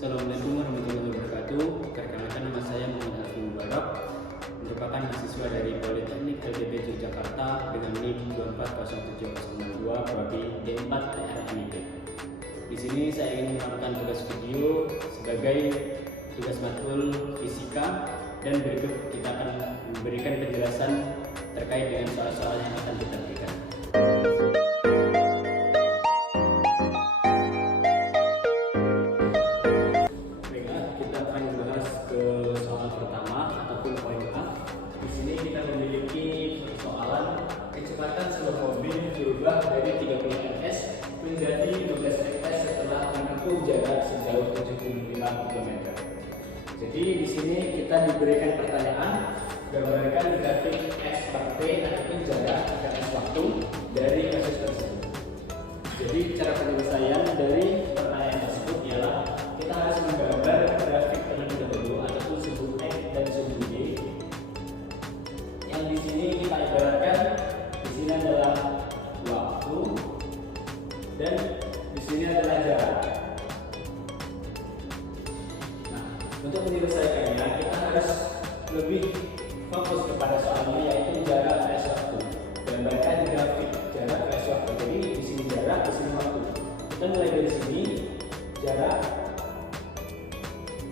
Assalamualaikum warahmatullahi wabarakatuh. Perkenalkan, nama saya Muhammad Alfi Mubarak, merupakan mahasiswa dari Politeknik LTP Yogyakarta dengan NIM 240702 prodi D4 TRMIP. Di sini saya ingin melakukan tugas video sebagai tugas matkul fisika, dan berikut kita akan memberikan penjelasan terkait dengan soal-soal yang akan kita berikan. Baiklah, kita akan membahas ke soal pertama ataupun poin A. Di sini kita memiliki persoalan kecepatan sebuah mobil berubah dari 30 ms menjadi 15 ms setelah menempuh jarak sejauh 75 km. Jadi di sini kita diberikan pertanyaan, gambarkan grafik x per t ataupun jarak x waktu dari kasus tersebut. Jadi cara penyelesaian dari pertanyaan tersebut ialah kita harus menggambar grafik terlebih dahulu ataupun sumbu x dan sumbu y. Yang di sini kita ibaratkan di sini adalah waktu dan di sini adalah jarak. Untuk menyelesaikannya, kita harus lebih fokus kepada soalnya, yaitu jarak vs waktu. Gambarkan grafik jarak vs waktu. Jadi di sini jarak, di sini waktu. Kita mulai dari sini jarak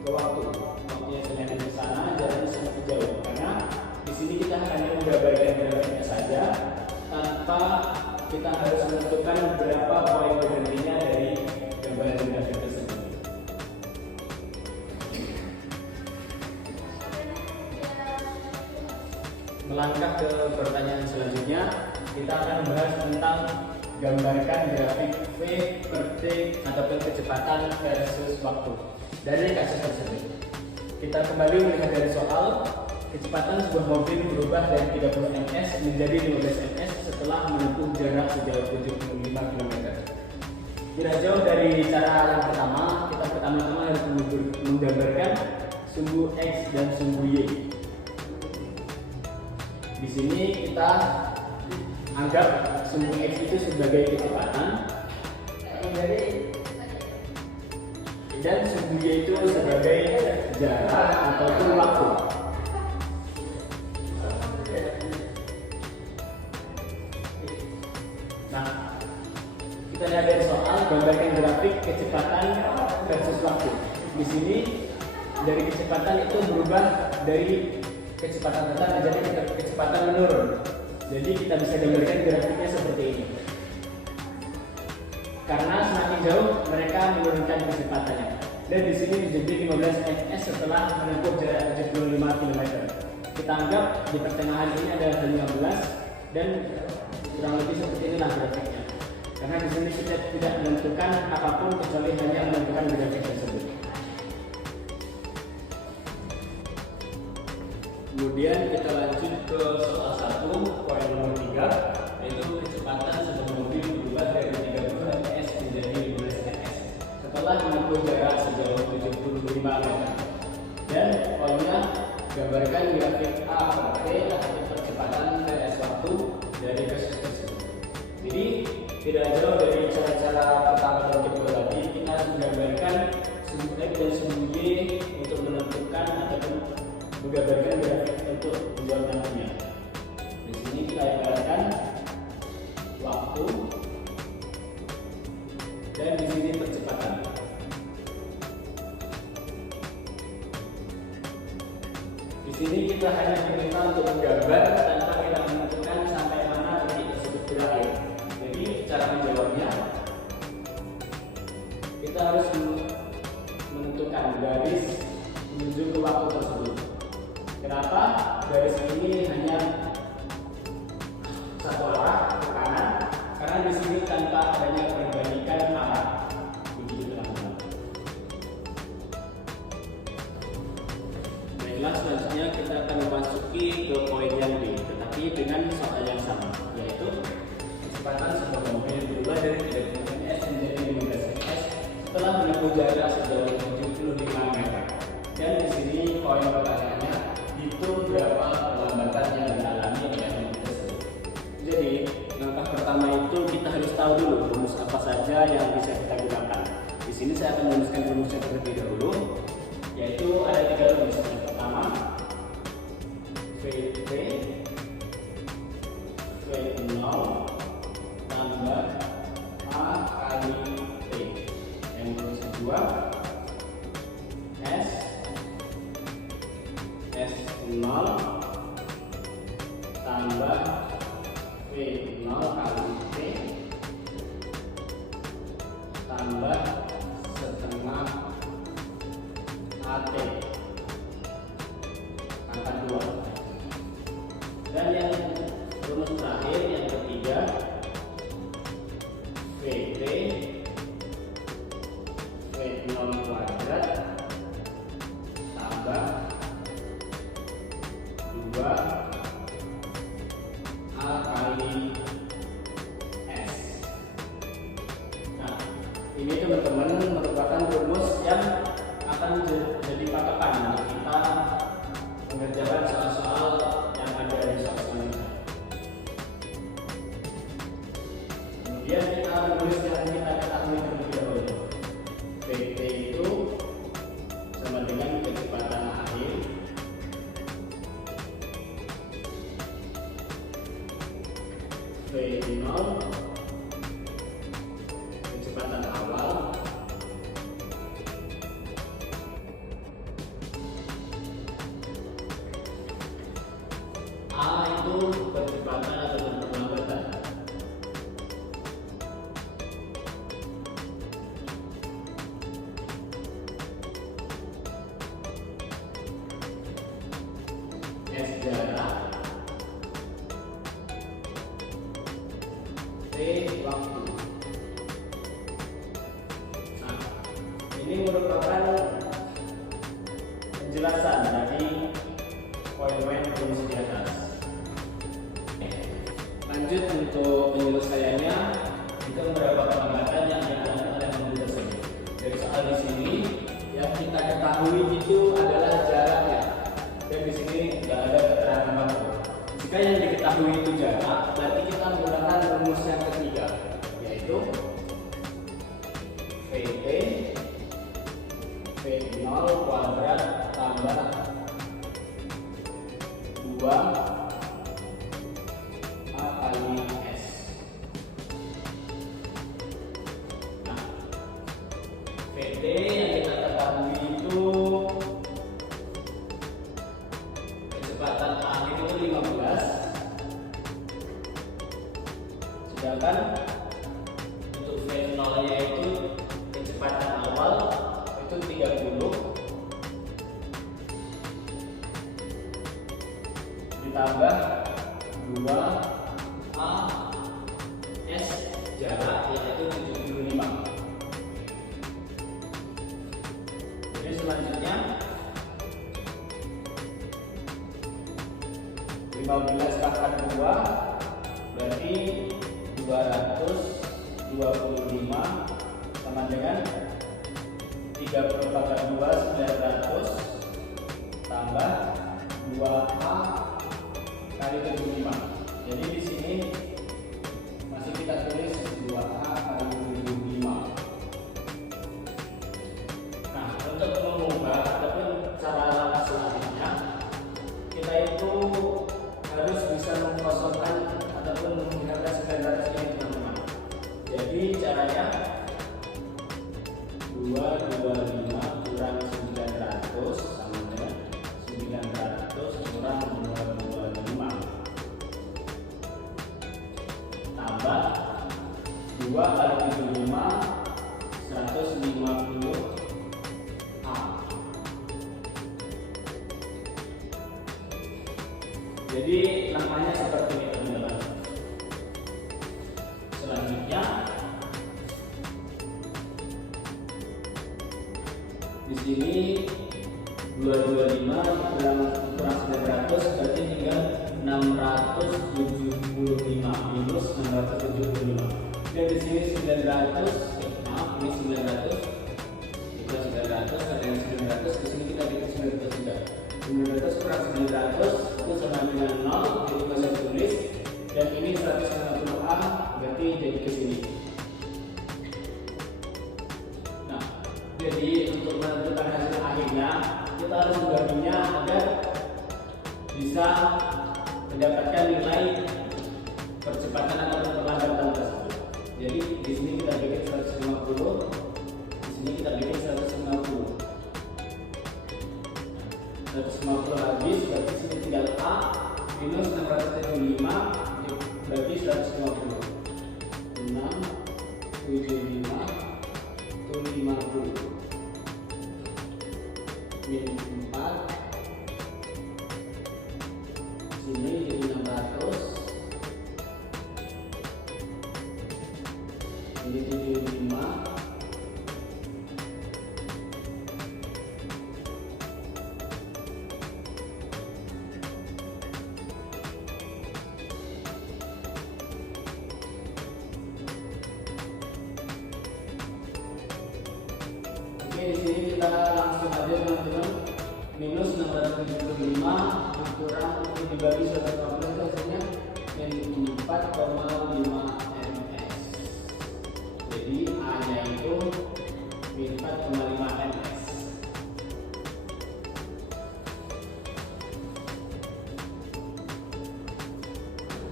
ke waktu. Waktunya semakin ke sana, jaraknya semakin jauh. Karena di sini kita hanya menggambarkan grafiknya saja, tanpa kita harus menentukan berapa poin berhentinya dari gambaran grafik tersebut. Melangkah ke pertanyaan selanjutnya, kita akan membahas tentang gambarkan grafik V per T ataupun kecepatan versus waktu dari kasus tersebut. Kita kembali melihat dari soal, kecepatan sebuah mobil berubah dari 30 ms menjadi 15 ms setelah menempuh jarak sejauh 75 km. Tidak jauh dari cara yang pertama, kita pertama-tama harus menggambarkan sumbu X dan sumbu Y. Di sini kita anggap sumbu X itu sebagai kecepatan dan sumbu Y itu sebagai jarak ataupun waktu. Nah, kita lihat dari soal, gambarkan grafik kecepatan versus waktu. Di sini dari kecepatan itu berubah dari kecepatan tetap menjadi kecepatan menurun. Jadi kita bisa gambarkan grafiknya seperti ini. Karena semakin jauh mereka menurunkan kecepatannya. Dan di sini menjadi 15 ms setelah menempuh jarak 75 km. Kita anggap di pertengahan ini adalah 15 dan kurang lebih seperti inilah grafiknya. Karena di sini kita tidak menentukan apapun kecuali hanya menentukan grafik tersebut. Kemudian kita lanjut ke soal 1, poin nomor 3, yaitu kecepatan sebuah mobil berubah dari 30 ms menjadi 15 ms setelah menempuh jarak sejauh 75 meter. Dan poinnya, gambarkan grafik A per T atau percepatan vs waktu dari kasus tersebut. Jadi tidak jauh dari cara-cara pertama dan kedua tadi, kita harus menggambarkan sumbu X dan sumbu Y untuk menentukan ataupun menggambarkan grafik untuk menjawab nantinya. Di sini kita ibaratkan waktu dan di sini percepatan. Di sini kita hanya diminta untuk menggambar tanpa kita menentukan sampai mana titik tersebut berakhir. Jadi cara menjawabnya, kita harus menentukan garis menuju ke waktu tersebut. Kenapa garis ini hanya satu arah ke kanan? Karena di sini tanpa adanya perbandingan arah. Begitu teman-teman. Baiklah, selanjutnya kita akan memasuki ke poin yang B, tetapi dengan soal yang sama, yaitu kecepatan sebuah mobil berubah dari 30 ms menjadi 15 ms setelah menempuh jarak sejauh 75 meter. Dan di sini poin pertanyaannya, hitung berapa perlambatan yang dialami oleh mobil tersebut. Jadi langkah pertama itu kita harus tahu dulu rumus apa saja yang bisa kita gunakan. Di sini sini saya akan menuliskan rumusnya terlebih dahulu, yaitu ada 3 rumus. Yang pertama, VT V0 tambah A kali T. Yang rumus kedua, S0 tambah V0 kali T tambah setengah AT angka 2. Dan yang rumus terakhir yang ketiga, VT V0 kuadrat tambah 2 A kali S. Nah, ini teman-teman merupakan rumus yang akan jadi patokan kita mengerjakan soal-soal yang ada di soal selanjutnya. Kemudian kita menulis yang kita ketahui terlebih dahulu. VT itu sama dengan kecepatan akhir V0 kecepatan awal A itu kecepatan atau perlambatan. S jarak, T waktu. Nah, ini merupakan penjelasan dari poin-poin rumus di atas. Lanjut untuk penyelesaiannya, kita beberapa perlambatan yang dialami oleh mobil tersebut. Dari soal di sini yang kita ketahui itu adalah jaraknya. Dan di sini tidak ada keterangan waktu. Jika yang diketahui itu jarak, berarti kita menggunakan rumus yang ketiga, yaitu VT V0 kuadrat tambah 2 A kali S. Nah, VT yang kita ketahui itu kecepatan akhir itu 15, sedangkan untuk V0 nya itu kecepatan awal itu 30 ditambah 2 A S jarak yaitu 75. Jadi selanjutnya 15 pangkat 2 berarti 225 sama dengan 30 pangkat 2 900 tambah 2A kali 75. Jadi di sini masih kita tulis 2A kali 75. Nah, untuk mengubah ataupun cara langkah selanjutnya, kita itu harus bisa mengkosongkan ataupun menghilangkan 900 ini, teman-teman. Jadi caranya 225 kurang 900 sama dengan 900 kurang 225 tambah 2 kali 75 150 A. Jadi namanya seperti ini, teman-teman. Selanjutnya di sini 225 kurang 900 berarti tinggal 675 minus 675. Dan di sini 900, maaf ini 900 itu 900 ada yang 900, di sini kita bikin 900 juga. 900 kurang 900 itu sama dengan 0, jadi bisa tulis. Dan ini 150A berarti jadi ke sini. Nah, Jadi untuk menentukan hasil akhirnya kita harus membaginya agar bisa mendapatkan nilai percepatan atau perlambatan tersebut. Jadi di sini kita bikin 150, di sini kita bikin 150. 150 habis, berarti sini tinggal A minus 675 bagi 150. 6, 75, itu 50 min 4, sini jadi 600, ini jadi 5. Oke, di sini kita langsung aja teman-teman, minus 675 kurang dibagi 150 itu hasilnya min 4,5 ms. Jadi A nya itu min 4,5 ms.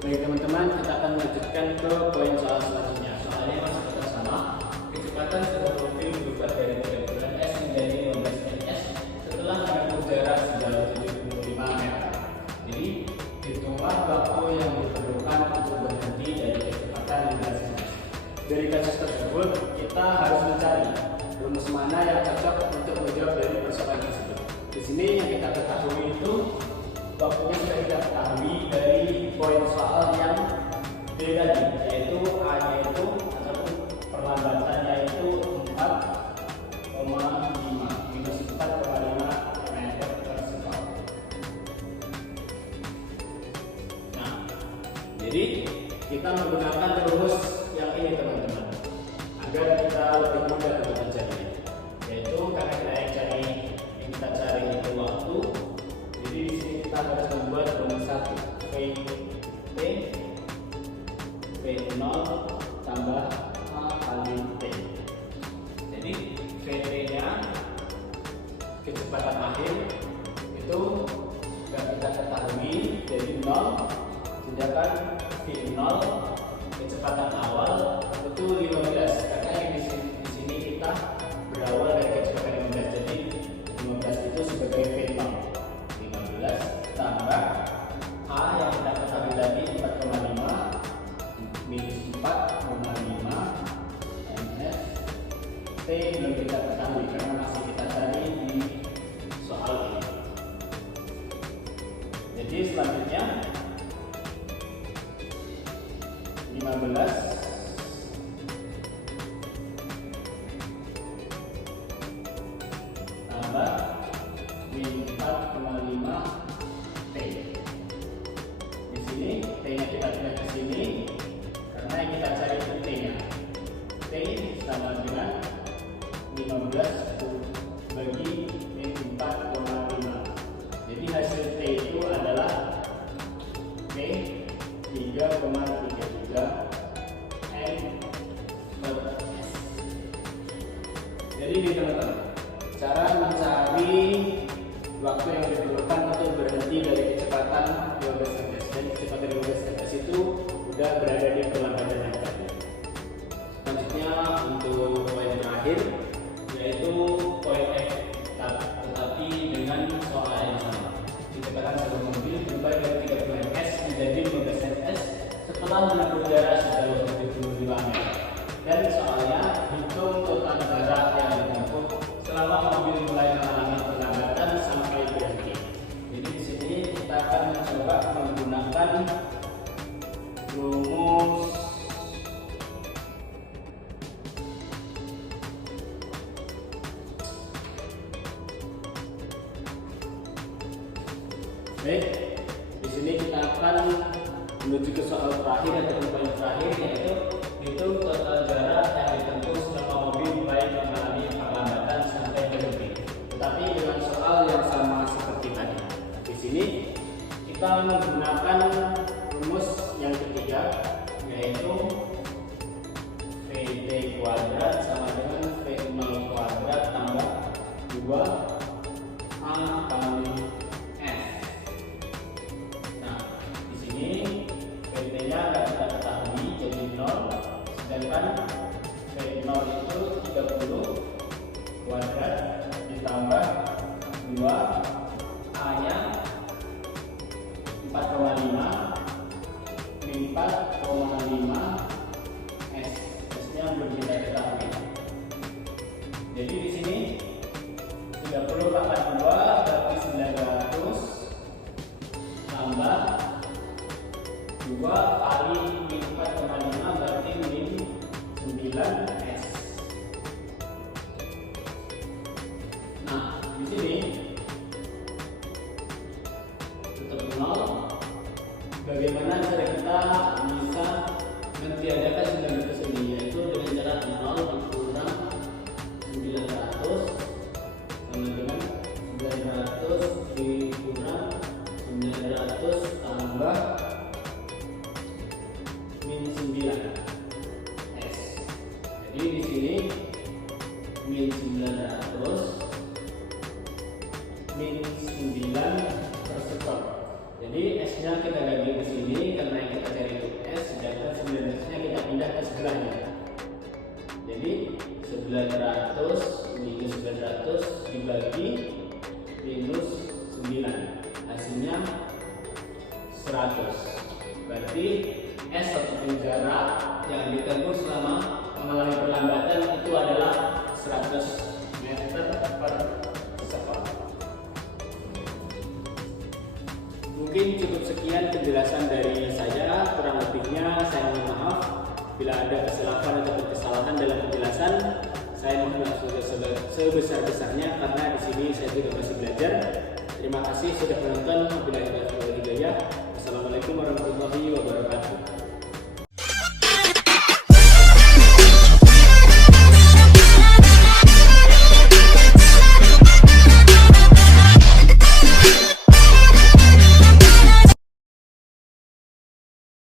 Baik teman-teman, kita akan melanjutkan ke poin soal selanjutnya. Soalnya masih tetap sama, kecepatan sebuah mobil berubah dari 30 ns menjadi 15 ns setelah menempuh jarak sejauh 75 meter. Jadi hitunglah waktu yang diperlukan untuk berhenti dari kecepatan 15 ns. Dari kasus tersebut kita harus mencari rumus mana yang cocok untuk menjawab dari persoalan tersebut. Di sini yang kita ketahui itu waktunya sudah kita ketahui dari poin soal yang B tadi, yaitu A nya itu ataupun perlambatannya itu 4,5 minus 4,5 meter per second. Nah, jadi kita menggunakan rumus yang ini teman-teman agar kita lebih mudah untuk mencarinya, yaitu karena kita cari itu waktu. Jadi di sini kita harus membuat rumus 1 V0 tambah A kali T. Jadi VT nya kecepatan akhir itu sudah kita ketahui jadi 0, sedangkan V0 kecepatan awal itu 15, karena yang di sini kita berawal dari kecepatan 15, jadi 15 itu sebagai V0. 15 tambah A yang kita ketahui tadi 4,5 minus 4,5 ms. T belum kita ketahui karena masih kita cari di soal ini. Jadi selanjutnya 15 tambah min 4,5 T. Di sini T nya kita pindah ke sini karena yang kita cari itu T nya. T sama dengan 15 bagi min 4,5. Jadi hasil T itu adalah T 3,33 M per S. Jadi ini teman-teman, cara mencari waktu yang diperlukan untuk berhenti dari kecepatan 15 ms, dan kecepatan 15 ms itu sudah berada di perlambatan yang tadi. Selanjutnya untuk poin terakhir yaitu poin F, tetapi dengan soal yang sama. Kecepatan sebuah mobil berubah dari 30 ms menjadi 15 ms setelah menempuh jarak sejauh 75 meter. Dan soalnya hitung total jarak yang ditempuh selama mobil mulai mengalami perlambatan sampai berhenti. Jadi di sini kita akan mencoba menggunakan rumus baik. Di sini kita akan menuju ke soal terakhir atau poin terakhir, yaitu hitung total jarak yang ditempuh selama mobil mulai mengalami perlambatan sampai berhenti. Tetapi dengan soal yang sama seperti tadi. Di sini kita menggunakan rumus yang ketiga, yaitu VT kuadrat sama dengan V0 kuadrat tambah 2 A kali S. Nah, di sini PT-nya nggak kita ketahui jadi 0, sedangkan V0 itu 30 kuadrat ditambah 2 A-nya 4,5 min 4,5 S. S-nya belum kita ketahui. Jadi di sini 30 tambah 2 berarti 900 tambah 2 kali min 4,5 berarti min 9S. Nah, di sini tetap 0. Bagaimana cara kita bisa mentiadakan 900 ini? Yaitu dengan cara 0 dikurang 900 sama dengan 900 dikurang 900 tambah min 9S. Jadi di sini min 900 min 9 jadi S-nya kita ganti di sini karena yang kita cari itu S, sedangkan 900-nya kita pindah ke sebelahnya. Jadi 900 minus 900 dibagi minus 9, hasilnya 100. Berarti S ataupun jarak yang ditempuh selama mengalami perlambatan itu adalah 100 meter per second. Mungkin cukup sekian penjelasan dari saya, kurang lebihnya saya mohon maaf bila ada kesilapan atau kesalahan dalam penjelasan. Saya mohon maaf sebesar-besarnya karena di sini saya juga masih belajar. Terima kasih sudah menonton. Wabillahi taufiq wal hidayah. Wassalamualaikum warahmatullahi wabarakatuh.